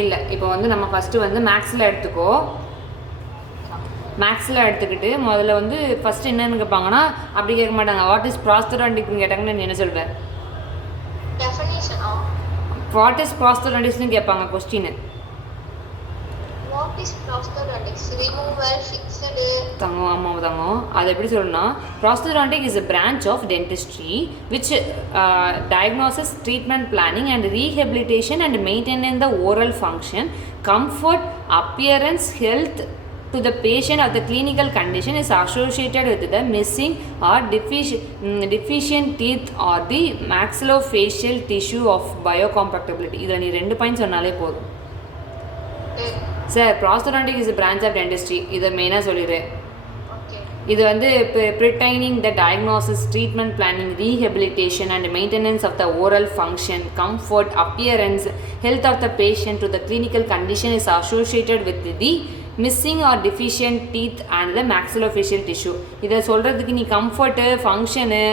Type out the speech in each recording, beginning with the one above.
இல்லை. இப்போ வந்து நம்ம ஃபஸ்ட்டு வந்து மேக்ஸில் எடுத்துக்கோ. மேக்ஸில் எடுத்துக்கிட்டு முதல்ல வந்து ஃபஸ்ட்டு என்னென்னு கேட்பாங்கன்னா அப்படி கேட்க மாட்டாங்க. வாட் இஸ் ப்ராஸ்டோடான்டிக்னு கேட்டாங்கன்னா நீ என்ன சொல்வேன்? வாட் இஸ் ப்ராஸ்டோடான்டிக்ஸ்னு கேட்பாங்க கொஸ்டின். தங்கம். ஆமாம் தங்கம். அது எப்படி சொல்லணும்னா ப்ராஸ்டோடான்டிக் is a branch of dentistry which diagnosis, treatment planning and rehabilitation and maintaining the oral function, comfort, appearance, health to the patient of the clinical condition is associated with the missing or deficient teeth or the maxillofacial tissue of biocompatibility. இதில் நீ 2 point சொன்னாலே போதும் sir. Prosthodontic is a branch of dentistry. இதை மெயினாக சொல்லிடு. இது வந்து pertaining the diagnosis, treatment planning, rehabilitation and maintenance of the oral function, comfort, appearance, health of the patient to the clinical condition is associated with the missing or deficient teeth and the maxillofacial tissue. இதை சொல்கிறதுக்கு நீ comfort, function,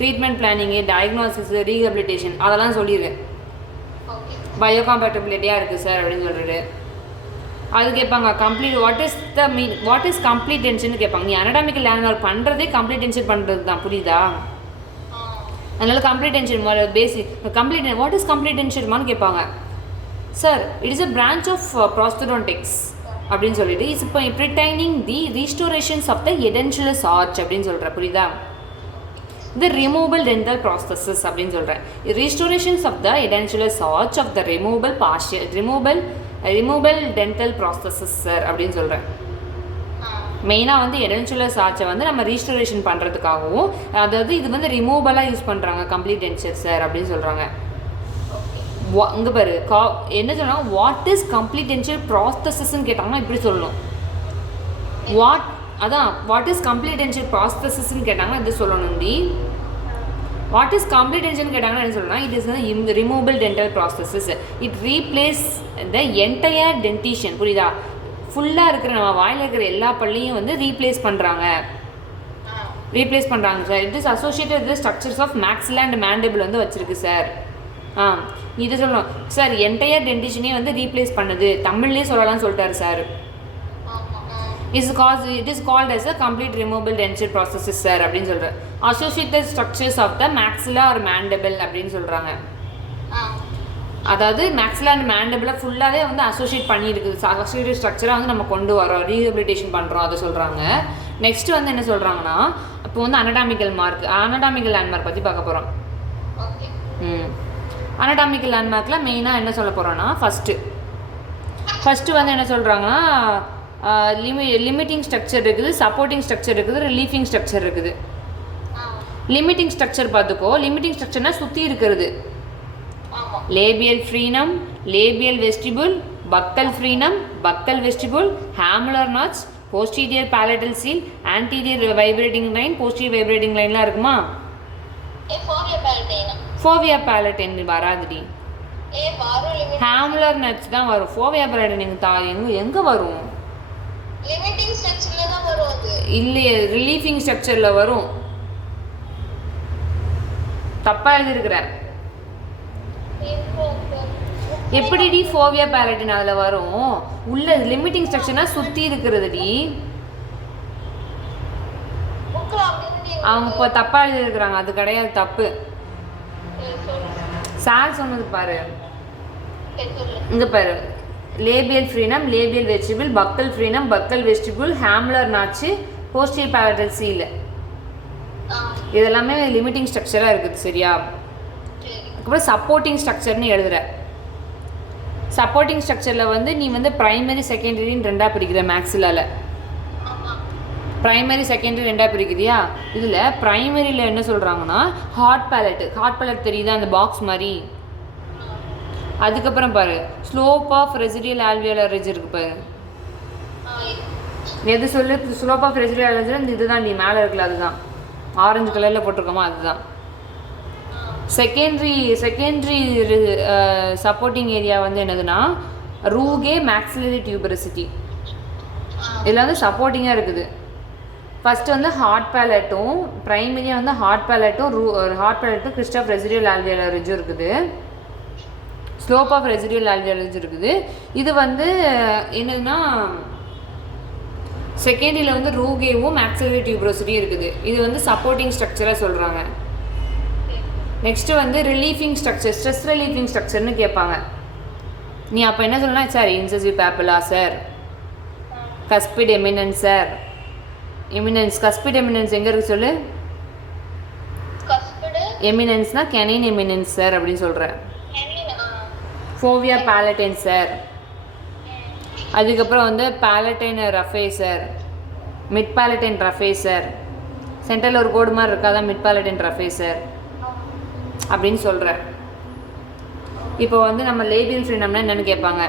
treatment planning, diagnosis, rehabilitation அதெல்லாம் சொல்லிடு. பயோகாம்பேட்டபிலிட்டியாக இருக்குது sir அப்படின்னு சொல்லிடு. அது கேட்பாங்க complete what is complete denture கேட்பாங்க. நீ அனடாமிக்கல் லேண்ட்மார்க் பண்ணுறதே கம்ப்ளீட் டென்ஷன் பண்ணுறது தான், புரியுதா? அதனால complete denture basic complete what is complete டென்ஷன்மான்னு கேட்பாங்க. Sir it is a branch of prosthodontics அப்படின்னு சொல்லிட்டு இட்ஸ் இப்போ pertaining the restorations of the edentulous arch அப்படின்னு சொல்கிறேன், புரியுதா? த ரிமூவபிள் டென்டல் ப்ராசஸஸ் அப்படின்னு சொல்கிறேன். Restorations of the edentulous arch of the removable dental processes sir அப்படின்னு சொல்கிறேன். மெயினாக வந்து edentulous arch வந்து நம்ம ரீஸ்டோரேஷன் பண்ணுறதுக்காகவும், அதாவது இது வந்து ரிமூவபலாக யூஸ் பண்ணுறாங்க கம்ப்ளீட் டென்ச்சர் சார் அப்படின்னு சொல்கிறாங்க. இங்கே பாரு என்ன சொன்னாங்க, வாட் இஸ் கம்ப்ளீட் டென்ச்சர் ப்ராசஸஸ்ன்னு கேட்டாங்கன்னா இப்படி சொல்லணும். வாட் இஸ் கம்ப்ளீட் டென்ச்சர் ப்ராசஸஸ்ன்னு கேட்டாங்கன்னா இது சொல்லணும். வாட் இஸ் கம்ப்ளீட் டென்ஷன் கேட்டாங்கன்னா என்ன சொல்லணும்னா it is removable dental processes. It replace the entire dentition, புரியுதா? ஃபுல்லாக இருக்கிற நம்ம வாயில் இருக்கிற எல்லா பள்ளியும் வந்து ரீப்ளேஸ் பண்ணுறாங்க sir. It is associated with structures of maxilla and mandible வந்து வச்சுருக்கு சார். இது சொல்லணும் சார். என்டையர் டென்டிஷனே வந்து ரீப்ளேஸ் பண்ணுது, தமிழ்லேயே சொல்லலாம்னு சொல்லிட்டாரு sir. It is called as a complete removable denture processes sir அப்படின்னு சொல்கிறேன். Associated structures of the maxilla or mandible அப்படின்னு சொல்கிறாங்க. அதாவது மேக்ஸிலா அண்ட் மேண்டிபிளை ஃபுல்லாகவே வந்து அசோசியேட் பண்ணியிருக்குது. அசோசியேட்டட் ஸ்ட்ரக்சராக வந்து நம்ம கொண்டு வரோம், ரீஹபிலிட்டேஷன் பண்ணுறோம், அதை சொல்கிறாங்க. நெக்ஸ்ட் வந்து என்ன சொல்கிறாங்கன்னா இப்போ வந்து அனடாமிக்கல் லேண்ட்மார்க் பற்றி பார்க்க போகிறோம். அனடாமிக்கல் லேண்ட்மார்க்கில் மெயினாக என்ன சொல்ல போகிறோன்னா ஃபஸ்ட்டு வந்து என்ன சொல்கிறாங்கன்னா லிமிட்டிங் ஸ்ட்ரக்சர் இருக்குது, சப்போர்ட்டிங் ஸ்ட்ரக்சர் இருக்குது, ரிலீஃபிங் ஸ்ட்ரக்சர் இருக்குது. லிமிட்டிங் ஸ்ட்ரக்சர் பார்த்துக்கோ. லிமிட்டிங் ஸ்ட்ரக்சர்னா சுற்றி இருக்கிறது. Labial frenum, labial vestibule, buccal frenum, buccal vestibule, hamular notch, posterior palatal seal, anterior vibrating line, posterior vibrating லைன்லாம் இருக்குமா? ஃபோவியா பேலட்டன் வராதுடி, ஹேமுலர் நட்ஸ் தான் வரும். ஃபோவியா பேலட்டன் எங்கே வரும்? இல்லையே, ரிலீஃபிங் ஸ்ட்ரக்சரில் வரும். தப்பா எழுதியிருக்கிறார். எப்படிடி ஃபோவியா பேலட்டின் அதில் வரும்? உள்ள லிமிட்டிங் ஸ்ட்ரக்சர்னா சுற்றி இருக்கிறதுடி. அவங்க இப்போ தப்பா எழுதியிருக்கிறாங்க, அது கிடையாது, தப்பு. சார் சொன்னது பாரு, இங்கே பாரு. Labial frenum, labial vestibule, buccal frenum, buccal vestibule, hamular notch, posterior palatal seal, இதெல்லாமே லிமிட்டிங் ஸ்ட்ரக்சராக இருக்குது, சரியா? அதுக்கப்புறம் சப்போர்ட்டிங் ஸ்ட்ரக்சர்னு எழுதுகிற. சப்போர்ட்டிங் ஸ்ட்ரக்சரில் வந்து நீ வந்து ப்ரைமரி செகண்டரின்னு ரெண்டாக பிரிக்கிற. மேக்ஸிலால் ப்ரைமரி செகண்டரி ரெண்டாக பிரிக்கிறியா? இதில் ப்ரைமரியில் என்ன சொல்கிறாங்கன்னா ஹார்ட் பேலட் தெரியுதா, அந்த பாக்ஸ் மாதிரி. அதுக்கப்புறம் பாரு, slope of residual alveolar ridge இருக்கு பாரு. எது சொல்லு? Slope of residual alveolar ridge இதுதான், நீ மேலே இருக்கல, அதுதான் ஆரஞ்சு கலரில் போட்டிருக்கோமா, அதுதான். செகண்டரி சப்போர்ட்டிங் ஏரியா வந்து என்னதுன்னா ரூகே மேக்ஸிலரி டியூபரசிட்டி. இதில் வந்து சப்போர்ட்டிங்காக இருக்குது. ஃபஸ்ட்டு வந்து ஹார்ட் பேலட்டும், ப்ரைமரியாக வந்து ஹார்ட் பேலட்டும் கிறிஸ்டாஃப் ரெசிடியல் ஆல்வியோலர் ரிட்ஜும் இருக்குது. Slope of residual alveolar ridge இருக்குது. இது வந்து என்னதுன்னா செகண்டரியில் வந்து ரூகேவும் மேக்ஸிலரி டியூபரோசிட்டியும் இருக்குது. இது வந்து சப்போர்ட்டிங் ஸ்ட்ரக்சராக சொல்கிறாங்க. நெக்ஸ்ட்டு வந்து ரிலீஃபிங் ஸ்ட்ரக்சர், ஸ்ட்ரெஸ் ரிலீஃபிங் ஸ்ட்ரக்சர்னு கேட்பாங்க. நீ அப்போ என்ன சொல்லலாம், sir incisive papilla sir, cuspid eminence sir. Eminence, cuspid eminence எங்கே இருக்குது சொல்லு. எமினன்ஸ்னா கெனைன் எமினன்ஸ் சார் அப்படின்னு சொல்கிறேன். Fovea palatine sir. அதுக்கப்புறம் வந்து palatine raphe sir, mid palatine raphe sir. சென்டரில் ஒரு கோடு மாதிரி இருக்காதான் மிட் பேலட்டைன் ரஃபே சார் அப்படின்னு சொல்கிறேன். இப்போ வந்து நம்ம லேபியல் ஃப்ரீடம்னா என்னென்னு கேட்பாங்க.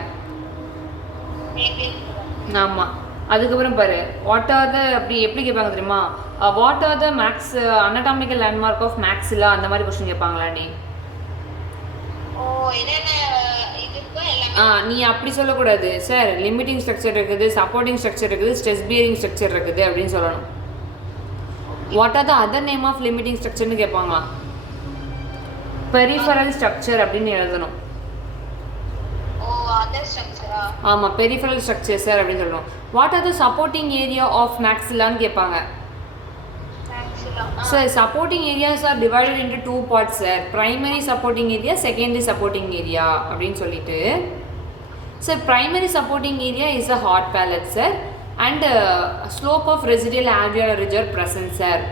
ஆமாம். அதுக்கப்புறம் பாரு, வாட் ஆர் த அப்படி எப்படி கேட்பாங்க தெரியுமா, what are the max anatomical landmark of maxilla, அந்த மாதிரி கொஸ்டின் கேட்பாங்களா நீ? நீ அப்படி சொல்லக்கூடாது சார். லிமிட்டிங் ஸ்ட்ரக்சர் இருக்குது, சப்போர்ட்டிங் ஸ்ட்ரக்சர் இருக்குது, ஸ்ட்ரெஸ் பியரிங் ஸ்ட்ரக்சர் இருக்குது அப்படின்னு சொல்லணும். What are the other name of limiting ஸ்ட்ரக்சர்னு கேட்பாங்களா? பெரிஃபரல் ஸ்ட்ரக்சர் அப்படின்னு எழுதணும். ஆமாம், பெரிஃபரல் ஸ்ட்ரக்சர் சார் அப்படின்னு சொல்லணும். What are the supporting area of மேக்ஸிலான்னு கேட்பாங்க. Sir supporting areas are divided into 2 parts sir. Primary supporting area, secondary supporting area அப்படின்னு சொல்லிட்டு. Sir primary supporting area is a hard palate sir and slope of residual alveolar ridge are present sir.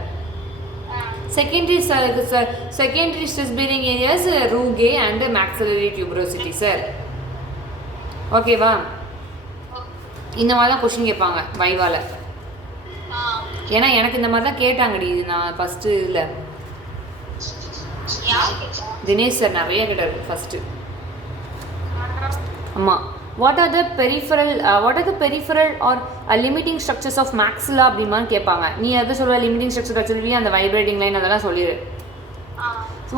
Secondary sir, secondary stress bearing areas rugae and maxillary tuberosity sir. ஓகேவா? இந்த மாதிரி தான் question கேட்பாங்க வைவால. ஏன்னா எனக்கு இந்த மாதிரி தான் கேட்டாங்கடி. இது நான் ஃபஸ்ட்டு இல்லை தினேஷ் சார் நிறைய கேட்டார் ஃபஸ்ட்டு. ஆமாம். What are the peripheral or limiting structures of maxilla அப்படிமான்னு கேட்பாங்க. நீ எதை சொல்லுவ? லிமிட்டிங் ஸ்ட்ரக்சர் சொல்லுவீ, அந்த வைப்ரேட்டிங் லைன் அதெல்லாம் சொல்லிடு.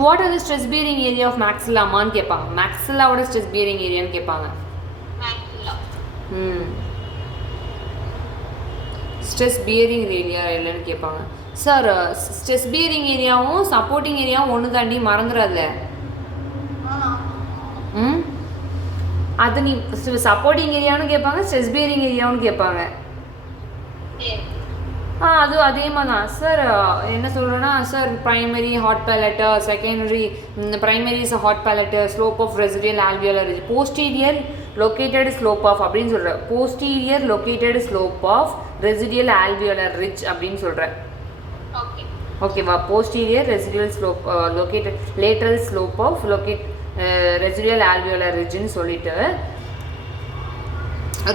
What are the stress bearing area of மேக்ஸிலாமான்னு கேட்பாங்க. மேக்ஸிலாவோட ஸ்ட்ரெஸ் பியரிங் ஏரியான்னு கேட்பாங்க. ஸ்ட்ரெஸ் பியரிங் ஏரியா இல்லைன்னு கேட்பாங்க. சார் ஸ்ட்ரெஸ் பியரிங் ஏரியாவும் சப்போர்ட்டிங் ஏரியாவும் ஒன்று தாண்டி, மறந்துடாத. அது நீ சப்போர்ட்டிங் ஏரியாவும் கேட்பாங்க, ஸ்ட்ரெஸ் பியரிங் ஏரியாவும் கேட்பாங்க. அது அதே மாதிரி தான் சார். என்ன சொல்கிறேன்னா sir, primary hard palate, secondary primary is hard palate, slope of residual alveolar ridge, posterior located slope of அப்படின்னு சொல்கிறேன். Posterior located slope of residual alveolar ridge அப்படின்னு சொல்கிறேன். ஓகேவா? Posterior residual slope located lateral slope of residual alveolar ரிட்ஜ்னு சொல்லிட்டு,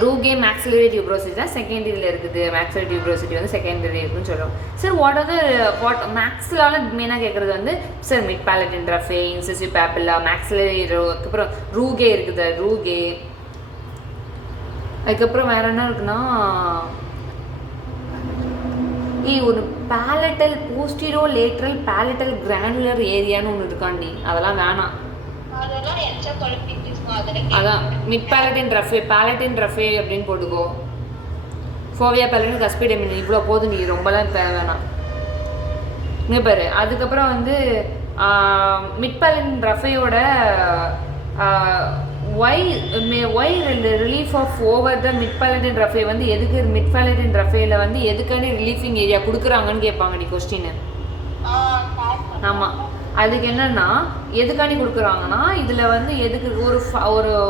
rugae maxillary tuberosity தான் செகண்டரியில் இருக்குது, maxillary tuberosity வந்து செகண்டரி இருக்குன்னு சொல்கிறோம். சார் வாட் மேக்ஸிலால மெயினாக கேட்குறது வந்து சார் மிட் பேலட்டைன் ரஃபே, இன்சசிவ் பேப்பிலா, மேக்ஸிலரி, அதுக்கப்புறம் ரூகே இருக்குது, ரூகே. அதுக்கப்புறம் வேறு என்ன இருக்குன்னா, ஒரு பேலட்டல் போஸ்டீரோ லேட்ரல் பேலட்டல் கிரானுலர் ஏரியான்னு ஒன்று இருக்காண்டி, அதெல்லாம் வேணாம். அதான் மிட் பேலட்டைன் ரஃபே, பேலட்டைன் ரஃபே அப்படின்னு போட்டுக்கோ. ஃபோவியா பேலட்டைன் கஸ்பிட் எமினன்ஸ், இவ்வளோ போதும், நீ ரொம்பலாம் வேணாம். இங்கே பாரு. அதுக்கப்புறம் வந்து மிட் பேலட்டைன் ரஃபேயோட why relief of over the mid palatine raphe வந்து எதுக்கு, மிட் பேலட்டைன் ரஃபேல வந்து எதுக்காண்டி ரிலீஃபிங் ஏரியா கொடுக்குறாங்கன்னு கேட்பாங்க நீ கொஸ்டின். ஆமாம். அதுக்கு என்னென்னா எதுக்காண்டி கொடுக்குறாங்கன்னா, இதில் வந்து எதுக்கு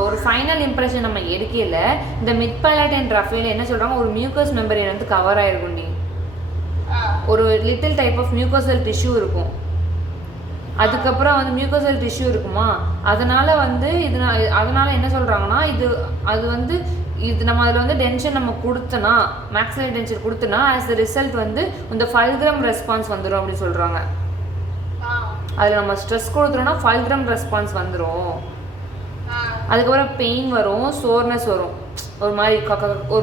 ஒரு ஃபைனல் இம்ப்ரெஷன் நம்ம எடுக்கல. இந்த மிட் பேலட்டைன் ரஃபேல என்ன சொல்கிறாங்க, ஒரு மியூக்கஸ் மெம்பரேன் வந்து கவர் ஆகிருக்கும். நீ ஒரு little type of mucosal tissue இருக்கும். அதுக்கப்புறம் வந்து மியூக்கோசல் டிஷ்யூ இருக்குமா, அதனால் வந்து அதனால் என்ன சொல்கிறாங்கன்னா, அது வந்து நம்ம அதில் வந்து டென்ஷன் நம்ம கொடுத்தனா, மேக்ஸிலரி டென்ஷன் கொடுத்தனா, ஆஸ் த ரிசல்ட் வந்து இந்த ஃபல்க்ரம் ரெஸ்பான்ஸ் வந்துடும் அப்படின்னு சொல்கிறாங்க. அதில் நம்ம ஸ்ட்ரெஸ் கொடுத்துறோன்னா ஃபல்க்ரம் ரெஸ்பான்ஸ் வந்துடும். அதுக்கப்புறம் பெயின் வரும், சோர்னஸ் வரும், ஒரு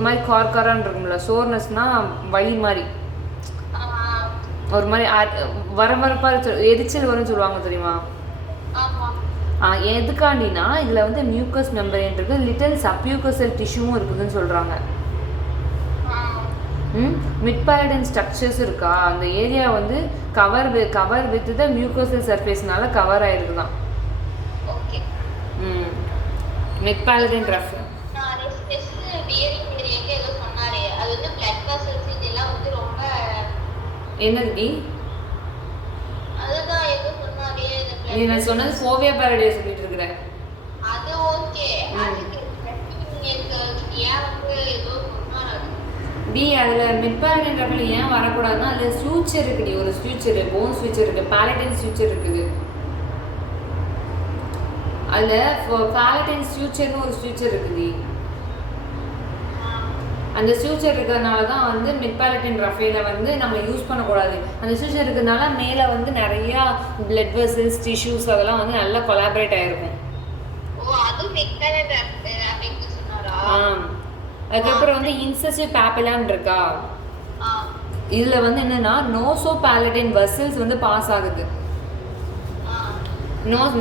மாதிரி கார்காரான்னு இருக்கும்ல. சோர்னஸ்னால் வலி மாதிரி, ஒரு மாதிரி வரவரப்பாக எரிச்சல் வரும்னு சொல்லுவாங்க தெரியுமா. எதுக்காண்டினா இதில் வந்து மியூக்கஸ் மெம்பரேன் இருக்குது, லிட்டில் சப்யூக்கசல் டிஷ்யூவும் இருக்குதுன்னு சொல்கிறாங்க. மிட் பேலட்டைன் ஸ்ட்ரக்சர்ஸ் இருக்கா, அந்த ஏரியா வந்து கவர் வித் த மியூக்கோசல் சர்ஃபேஸ்னால கவர் ஆகிருக்கு தான். Mid palatine raphe non stress bearing ஏரியாக்கு ஏதோ சொன்னாரே அது வந்து பிளட் வெசல்ஸ் இதெல்லாம் வந்து ரொம்ப என்னது அதுதான் ஏதோ சொன்னாரே நீ நான் சொன்னது ஃபோபியா பேரடையை சொல்லிட்டு இருக்கிறேன். அது ஓகே அதுக்கு ஏன் வந்து ஏதோ சொன்னாரு அதில் மிட் பேலட்டைன் ரஃபில் ஏன் வரக்கூடாதுன்னா அதில் ஃபியூச்சர் இருக்குடி, ஒரு ஃபியூச்சர் போன்ஸ் ஃபியூச்சர் இருக்குது, பேலட்டைன் ஃபியூச்சர் இருக்குது. அதில் பேலட்டைன் ஃபியூச்சர்னு ஒரு ஃபியூச்சர் இருக்குது. அந்த ஃபியூச்சர் இருக்கிறதுனால தான் வந்து மிட் பேலட்டைன் ரஃபேல வந்து நம்ம யூஸ் பண்ணக்கூடாது. அந்த ஃபியூச்சர் இருக்கிறதுனால மேலே வந்து நிறையா பிளட் வெசல்ஸ் டிஷ்யூஸ் அதெல்லாம் வந்து நல்லா கொலாபரேட் ஆகிருக்கும். அதுக்கப்புறம் வந்து இன்சசிவ் பேப்பிலான் இருக்கா, இதில் வந்து என்னென்னா நோசோ பேலட்டைன் வெசல்ஸ் வந்து பாஸ் ஆகுது.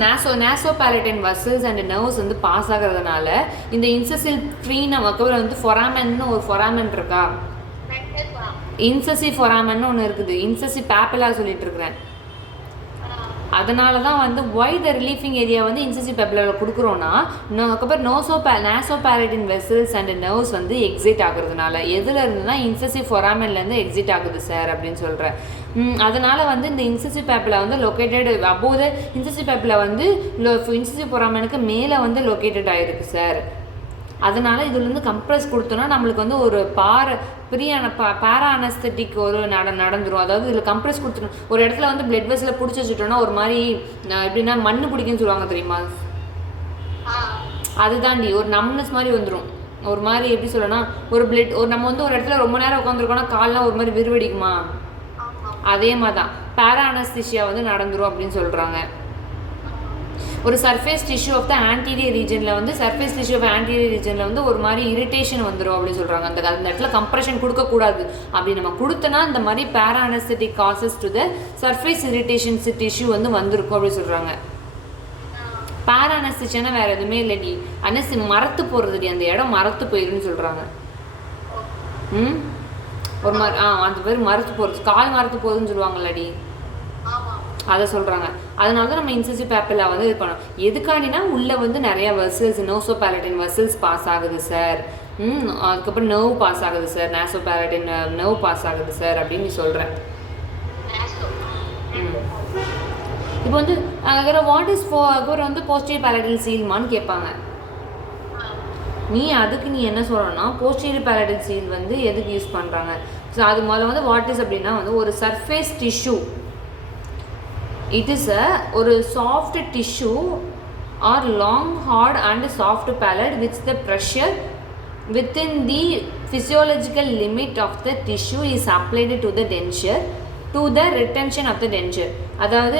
நாசோபேலட்டைன் வெசல்ஸ் அண்ட் நர்வ்ஸ் வந்து பாஸ் ஆகிறதுனால இந்த இன்சசிவ் ட்ரீன் அதுக்கப்புறம் வந்து ஃபொராமன்னு ஒரு ஃபொராமன் இருக்கா, இன்சசிவ் ஃபொராமன்னு ஒன்று இருக்குது, இன்சசிவ் பேப்பிலா சொல்லிட்டு இருக்கிறேன். அதனால தான் வந்து ஒய் த ரிலீஃபிங் ஏரியா வந்து இன்சசிவ் பேப்பிலாவில் கொடுக்குறோன்னா அதுக்கப்புறம் நாசோபேலட்டைன் வெசல்ஸ் அண்ட் நர்வ்ஸ் வந்து எக்ஸிட் ஆகுறதுனால எதில் இருந்துன்னா இன்சசிவ் ஃபொராமன்லேருந்து எக்ஸிட் ஆகுது சார் அப்படின்னு சொல்கிறேன். அதனால் வந்து இந்த இன்சசிவ் பேப்பிலா வந்து லொக்கேட்டட் அபோவ் த இன்சசிவ் பேப்பிலா வந்து இன்சசிவ் ஃபொராமனுக்கு மேலே வந்து லொக்கேட்டட் ஆகிருக்கு சார். அதனால் இதுலேருந்து கம்ப்ரெஸ் கொடுத்தோன்னா நம்மளுக்கு வந்து ஒரு பேரா அனஸ்தட்டிக் ஒரு நடந்துடும். அதாவது இதில் கம்ப்ரெஸ் கொடுத்துட்டோம் ஒரு இடத்துல வந்து பிளட் வெசலில் பிடிச்சி வச்சுட்டோன்னா ஒரு மாதிரி எப்படின்னா மண்ணு பிடிக்குன்னு சொல்லுவாங்க தெரியுமா, அதுதாண்டி ஒரு நம்னஸ் மாதிரி வந்துடும். ஒரு மாதிரி எப்படி சொல்லணும்னா ஒரு நம்ம வந்து ஒரு இடத்துல ரொம்ப நேரம் உட்காந்துருக்கோன்னா கால்லாம் ஒரு மாதிரி விரிவடிக்குமா, அதே மாதிரி தான் பேரா அனஸ்தீசியா வந்து நடந்துடும் அப்படின்னு சொல்கிறாங்க. ஒரு surface tissue of the anterior ரீஜனில் வந்து ஒரு மாதிரி இரிட்டேஷன் வந்துடும் அப்படின்னு சொல்கிறாங்க. அந்த இடத்துல கம்ப்ரெஷன் கொடுக்கக்கூடாது. அப்படி நம்ம கொடுத்தனா இந்த மாதிரி பேரா anaesthetic causes to the surface irritations tissue வந்து வந்திருக்கும் அப்படின்னு சொல்கிறாங்க. பேரா அனஸ்தீசியானா வேறு எதுவுமே இல்லடி, மரத்து போடுறதுடி, அந்த இடம் மரத்து போயிருன்னு சொல்கிறாங்க. ஒரு மாதிரி அந்த பேர் மரத்து போகிறது, கால் மரத்து போகுதுன்னு சொல்லுவாங்கல்லடி, அதை சொல்கிறாங்க. அதனால தான் நம்ம இன்சசிவ் பேப்பிலா வந்து இது பண்ணோம். எதுக்காண்டினா உள்ளே வந்து நிறையா வெசல்ஸ் நாசோபேலட்டைன் வெசல்ஸ் பாஸ் ஆகுது சார், அதுக்கப்புறம் நர்வ் பாஸ் ஆகுது சார், நாசோபேலட்டைன் நர்வ் பாஸ் ஆகுது சார் அப்படின்னு நீ சொல்கிறேன். இப்போ வந்து வாட் இஸ் அப்புறம் வந்து போஸ்டீரியர் பேலட்டல் சீல்மான்னு கேட்பாங்க. அதுக்கு நீ என்ன சொல்லணும்னா போஸ்டீரியர் பேலட்டல் சீல் வந்து எதுக்கு யூஸ் பண்ணுறாங்க. ஸோ அது முதல்ல வந்து வாட் இஸ் அப்படின்னா வந்து ஒரு சர்ஃபேஸ் டிஷ்யூ, it is ஒரு soft tissue or long hard and soft palate which the pressure within the physiological limit of the tissue is applied to the denture to the retention of the denture. அதாவது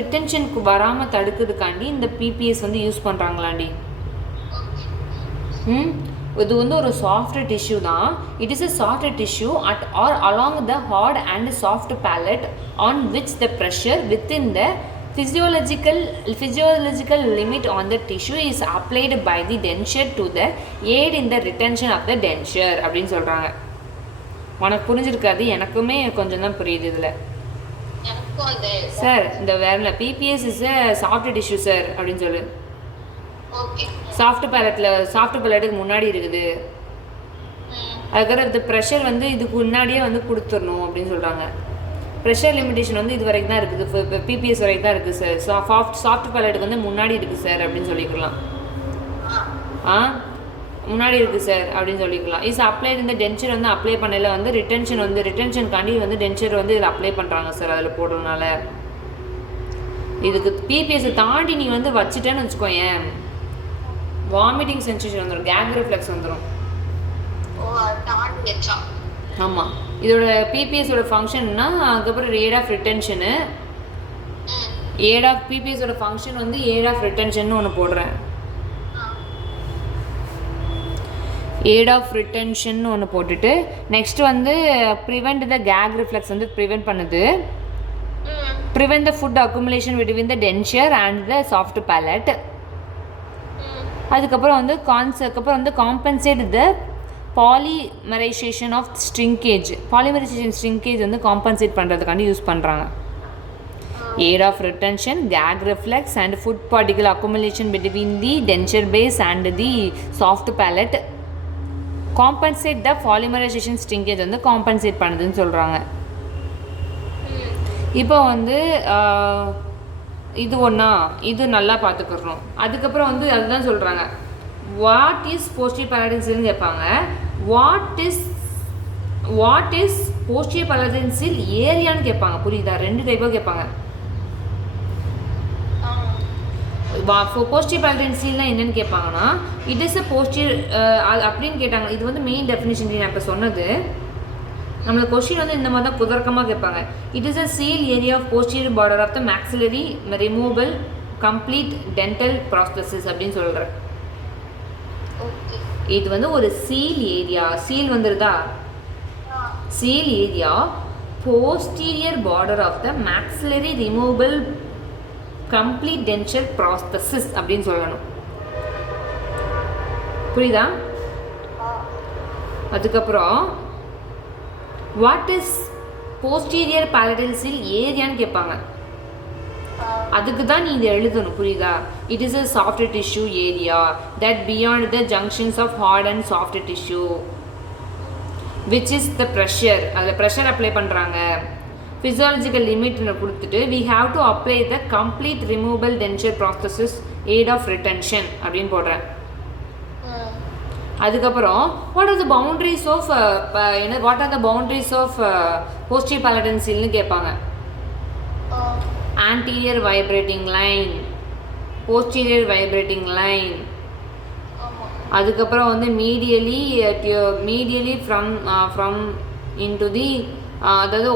ரிட்டென்ஷனுக்கு வராமல் தடுக்கிறதுக்காண்டி இந்த PBS வந்து use பண்ணுறாங்களாண்டி. இது வந்து ஒரு soft tissue தான். It is a soft tissue at or along the hard and soft palate on which the pressure within the physiological limit on the tissue is applied by the denture to the aid in the retention of the denture அப்படின்னு சொல்கிறாங்க. உனக்கு புரிஞ்சிருக்காது, எனக்குமே கொஞ்சம் தான் புரியுது இதில். Sir இந்த வேற PBS is soft tissue sir அப்படின்னு சொல்லு. சாஃப்ட் பேலட்டுக்கு முன்னாடி இருக்குது. அதுக்கப்புறம் இந்த ப்ரெஷர் வந்து இதுக்கு முன்னாடியே வந்து கொடுத்துடணும் அப்படின்னு சொல்கிறாங்க. ப்ரெஷர் லிமிடேஷன் வந்து இது வரைக்கும் தான் இருக்குது, பிபிஎஸ் வரைக்கும் தான் இருக்குது சார். சாஃப்ட் பேலட்டுக்கு வந்து முன்னாடி இருக்குது சார் அப்படின்னு சொல்லிக்கலாம். முன்னாடி இருக்குது சார் அப்படின்னு சொல்லிக்கலாம். இஸ் அப்ளைட் இந்த டென்ச்சர் வந்து அப்ளை பண்ணல வந்து ரிட்டென்ஷனுக்காண்டி வந்து டென்ச்சர் வந்து இதில் அப்ளை பண்ணுறாங்க சார். அதில் போடுறதுனால இதுக்கு பிபிஎஸ்ஸை தாண்டி நீ வந்து வச்சுட்டேன்னு வச்சுக்கோயேன், வாமிட்டிங் சென்சேஷன் வந்துடும், கேக் ரிஃப்ளெக்ஸ் வந்துடும். ஆமாம், இதோட பிபிஎஸோட ஃபங்க்ஷன்னா அதுக்கப்புறம் ஏட் ஆஃப் ரிட்டென்ஷனு, பிபிஎஸோட ஃபங்க்ஷன் வந்து ஏட் ஆஃப் ரிட்டென்ஷன் ஒன்று போடுறேன். ஏட் ஆஃப் ரிட்டென்ஷன் ஒன்று போட்டுட்டு நெக்ஸ்ட் வந்து ப்ரிவெண்ட் த கேக் ரிஃப்ளெக்ஸ் வந்து ப்ரிவெண்ட் பண்ணுது. Prevent the food accumulation between the denture and the soft palate. அதுக்கப்புறம் வந்து compensate the polymerization of shrinkage வந்து காம்பன்சேட் பண்ணுறதுக்காண்டி யூஸ் பண்ணுறாங்க. aid of retention, gag reflex and food particle accumulation between the denture base and the soft palate, compensate the polymerization shrinkage வந்து compensate பண்ணுதுன்னு சொல்கிறாங்க. இப்போ வந்து இது ஒன்றா இது நல்லா பார்த்துக்கிறோம். அதுக்கப்புறம் வந்து அதுதான் சொல்கிறாங்க, வாட் இஸ் போஸ்டீரியர் பேலடைன் கேட்பாங்க. What is posterior palatine seal ஏரியான்னு கேட்பாங்க. புரியுதா? 2 டைப்பாக கேட்பாங்க. போஸ்டீரியர் பேலடைன் சீல்னால் என்னென்னு கேட்பாங்கன்னா, இட் இஸ் அ போஸ்டீரியர் அப்படின்னு கேட்டாங்க. இது வந்து மெயின் டெஃபினிஷன் நான் இப்போ சொன்னது. நம்மளுக்கு கொஸ்டின் வந்து இந்த மாதிரி தான் குதர்க்கமாக கேட்பாங்க. It is a seal area of posterior border of the maxillary removal complete dental prosthesis அப்படின்னு சொல்கிறேன். இது வந்து ஒரு சீல் ஏரியா. சீல் வந்துருதா? Seal area posterior border of the maxillary removal complete dental prosthesis அப்படின்னு சொல்லணும். புரியுதா? அதுக்கப்புறம் what is posterior palatal seal ஏரியான்னு கேட்பாங்க. அதுக்கு தான் நீ இதை எழுதணும். புரியுதா? It is a soft tissue area that beyond the junctions of hard and soft tissue which is the pressure. அதில் ப்ரெஷர் அப்ளை பண்ணுறாங்க. ஃபிசியாலஜிக்கல் லிமிட் கொடுத்துட்டு we have to apply the complete removal denture processes aid of retention அப்படின்னு போடுறேன். அதுக்கப்புறம் what are the boundaries of posterior palatine சீல்னு கேட்பாங்க. Anterior vibrating line, posterior vibrating line. அதுக்கப்புறம் வந்து மீடியலி ஃப்ரம் இன்டு தி அதாவது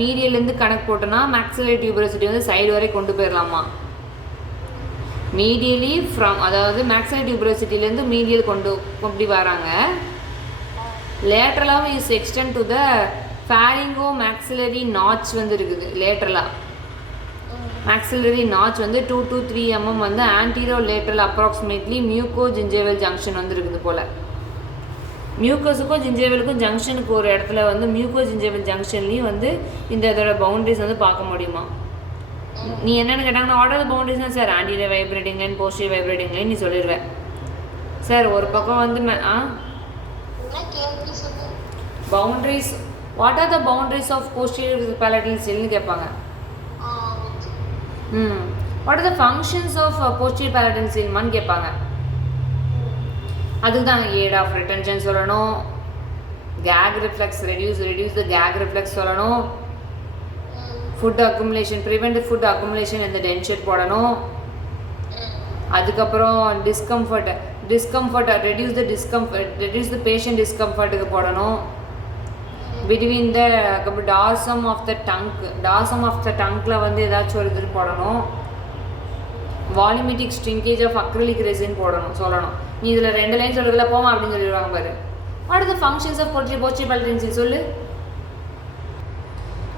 மீடியலேருந்து கணக்கு போட்டோன்னா மேக்ஸிலரி டியூபரோசிட்டி வந்து சைடு வரை கொண்டு போயிடலாமா. மீடியலி அதாவது மேக்ஸிலரி டியூபரோசிட்டிலேருந்து மீடியல் கொண்டு அப்படி வராங்க. லேட்ரலாகவும் is extend to the pharyngo maxillary notch வந்து இருக்குது. லேட்ரலாக மேக்ஸிலரி நாச் வந்து 2 to 3 mm வந்து ஆன்டீரோ லேட்ரல் அப்ராக்சிமேட்லி மியூக்கோ ஜிஞ்சேவல் ஜங்ஷன் வந்து இருக்குது போல். மியூக்கஸுக்கும் ஜிஞ்சேவலுக்கும் ஜங்ஷனுக்கு ஒரு இடத்துல வந்து மியூக்கோ ஜிஞ்சேவல் ஜங்ஷன்லேயும் வந்து இந்த இதோட பவுண்ட்ரிஸ் வந்து பார்க்க முடியுமா. நீ என்னென்னு கேட்டாங்கன்னா வாட் ஆர் த பவுண்டரிஸ்னா sir anterior vibrating line, posterior vibrating line நீ சொல்லிடுவேன் சார். ஒரு பக்கம் வந்து boundaries what are the boundaries of posterior palatine சீல்னு கேட்பாங்க. What are the functions of posterior palatine சீல்மான்னு கேட்பாங்க. அதுக்கு தான் எய்ட் ஆஃப் ரிட்டன்ஷன் சொல்லணும், gag reflex reduce the gag reflex சொல்லணும், food accumulation prevent food accumulation இந்த டென்ஷர் போடணும். அதுக்கப்புறம் டிஸ்கம்ஃபர்ட் ரெடியூஸ் த பேஷண்ட் டிஸ்கம்ஃபர்ட்டுக்கு போடணும். பிட்வீன் த டார்சம் ஆஃப் த டங்கில் வந்து ஏதாச்சும் ஒரு இது போடணும். Volumetric shrinkage of acrylic resin போடணும் சொல்லணும். நீ இதில் 2 லைன் சொல்கிறதுல போமா அப்படின்னு சொல்லிடுவாங்க பாரு. What are the functions of posterior palatine seal சொல்லு.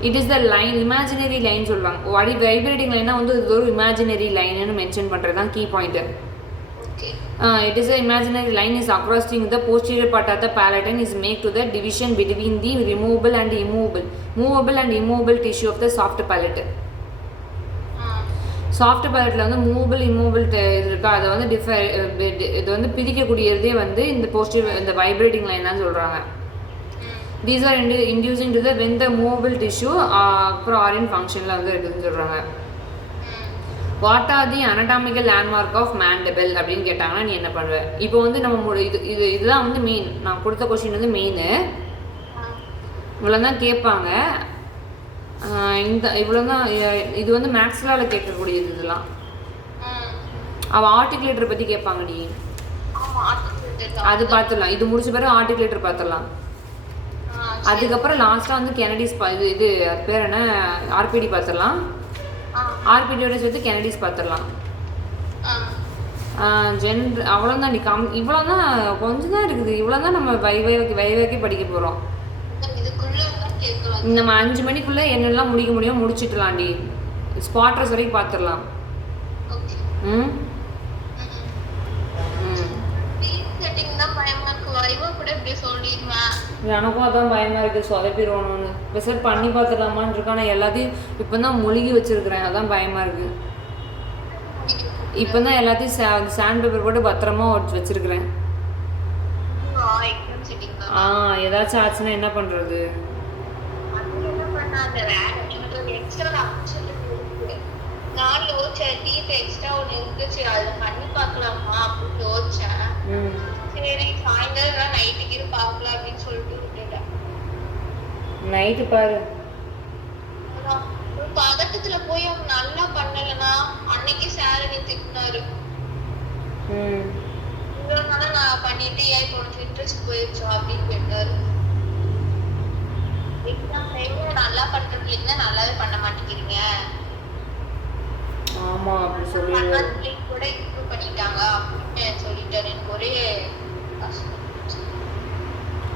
It is the line, imaginary line சொல்லுவாங்க. வைப்ரேட்டிங் லைனாக வந்து இது ஒரு இமேஜினரி லைன்னு மென்ஷன் பண்ணுறது தான் key point. It is an imaginary line is accosting the posterior part of the palatine is made to the division between the movable and immovable tissue of the soft palate. Soft பேலட்டில் வந்து movable immovable இருக்கா, அதை வந்து இது வந்து பிரிக்கக்கூடியதே வந்து இந்த இந்த வைப்ரேட்டிங் லைன் தான் சொல்கிறாங்க. These are inducing to the when the movable tissue அப்புறம் ஆரின் ஃபங்க்ஷனில் வந்து இருக்குதுன்னு சொல்கிறாங்க. What are the anatomical landmark of mandible அப்படின்னு கேட்டாங்கன்னா நீ என்ன பண்ணுவேன்? இப்போ வந்து நம்ம இதுதான் வந்து மெயின். நான் கொடுத்த கொஸ்டின் வந்து மெயின். இவ்வளோ தான் கேட்பாங்க. இவ்வளோ தான். இது வந்து மேக்ஸ்லாவில் கேட்கக்கூடியது. இதெல்லாம் அவள் ஆர்டிகுலேட்டர் பற்றி கேட்பாங்கடி, அது பார்த்துடலாம். இது முடிச்ச பிறகு ஆர்டிகுலேட்டர் பார்த்துடலாம். அதுக்கப்புறம் லாஸ்ட்டாக வந்து கெனடிஸ் இது அது பேர் என்ன, ஆர்பிடி பார்த்துடலாம். ஆர்பிடியோட சேர்த்து கெனடிஸ் பார்த்துடலாம். அவ்வளோதான். இவ்வளோ தான், கொஞ்சம் தான் இருக்குது. இவ்வளோ தான் நம்ம வைவாக்கி படிக்க போகிறோம். நம்ம 5 மணிக்குள்ளே என்னெல்லாம் முடிக்க முடியும் முடிச்சிடலாம்டி. ஸ்பாட்ரஸ் வரைக்கும் பார்த்துடலாம். செட்டிங் தான் பயமா இருக்கு. வைவா கூட இப்படி சொல்லிடுவேன். எனக்கும் அதான் பயமாக இருக்குது சொதப்பிடுவோன்னு. பெருசாக பண்ணி பார்த்துடலாமான்னு இருக்கேன். ஆனால் எல்லாத்தையும் இப்போ தான் மொழிகி வச்சுருக்கிறேன், அதான் பயமாக இருக்குது. இப்போ தான் எல்லாத்தையும் சாண்ட் பேப்பர் போட்டு பத்திரமா வச்சுருக்கிறேன். ஏதாச்சும் ஆச்சுன்னா என்ன பண்ணுறது? நான் யோசிச்சேன் டீத் எக்ஸ்ட்ரா ஒன்று இருந்துச்சு, அதை பண்ணி பார்க்கலாமா அப்படின்னு யோசிச்சேன். சரி சாயந்தரம் நைட்டுக்கு இரு பார்க்கலாம் அப்படின்னு சொல்லிட்டு விட்டுட்டேன். நைட்டு பாரு. பதட்டத்துல போய் அவங்க நல்லா பண்ணலன்னா அன்னைக்கு சார் திட்டினாரு. இதனால நான் பண்ணிட்டு ஏன் இப்போ உனக்கு இன்ட்ரெஸ்ட் போயிடுச்சோ அப்படின்னு கேட்டாரு. எக்ஸாம் டைம்ல நல்லா பண்றது இல்லைன்னா நல்லாவே பண்ண மாட்டேங்கிறீங்க. ஆமா அப்படி சொல்லுங்க. கூட இம்ப்ரூவ் பண்ணிட்டாங்க அப்படின்னு சொல்லிட்டாரு. எனக்கு ஒரே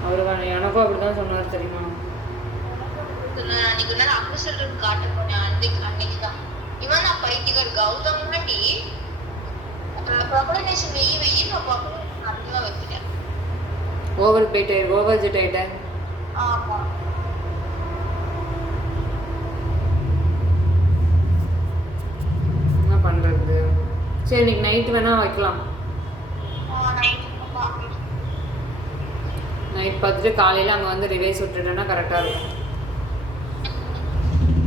அவரு எனக்கும் அப்படிதான் சொன்னார் தெரியுமா. அன்னைக்கு நான் அப்படி சொல்றது காட்ட போனேன். அன்னைக்கு தான் இவன் நான் பைத்தியக்கார கௌதம் முன்னாடி ப்ரொக்ளமேஷன் வெய்யி நான் ப்ரொக்ளமேஷன் அதிகமாக வைக்கிறேன். ஓவர் ஜெட் ஆயிட்டேன். ஆமா என்ன பண்றது? சரி இன்னைக்கு நைட் வேணா வைக்கலாம். நைட் பார்த்துட்டு காலையில் அங்கே வந்து ரிவைஸ் விட்டுட்டேன்னா கரெக்டாக இருக்கும்.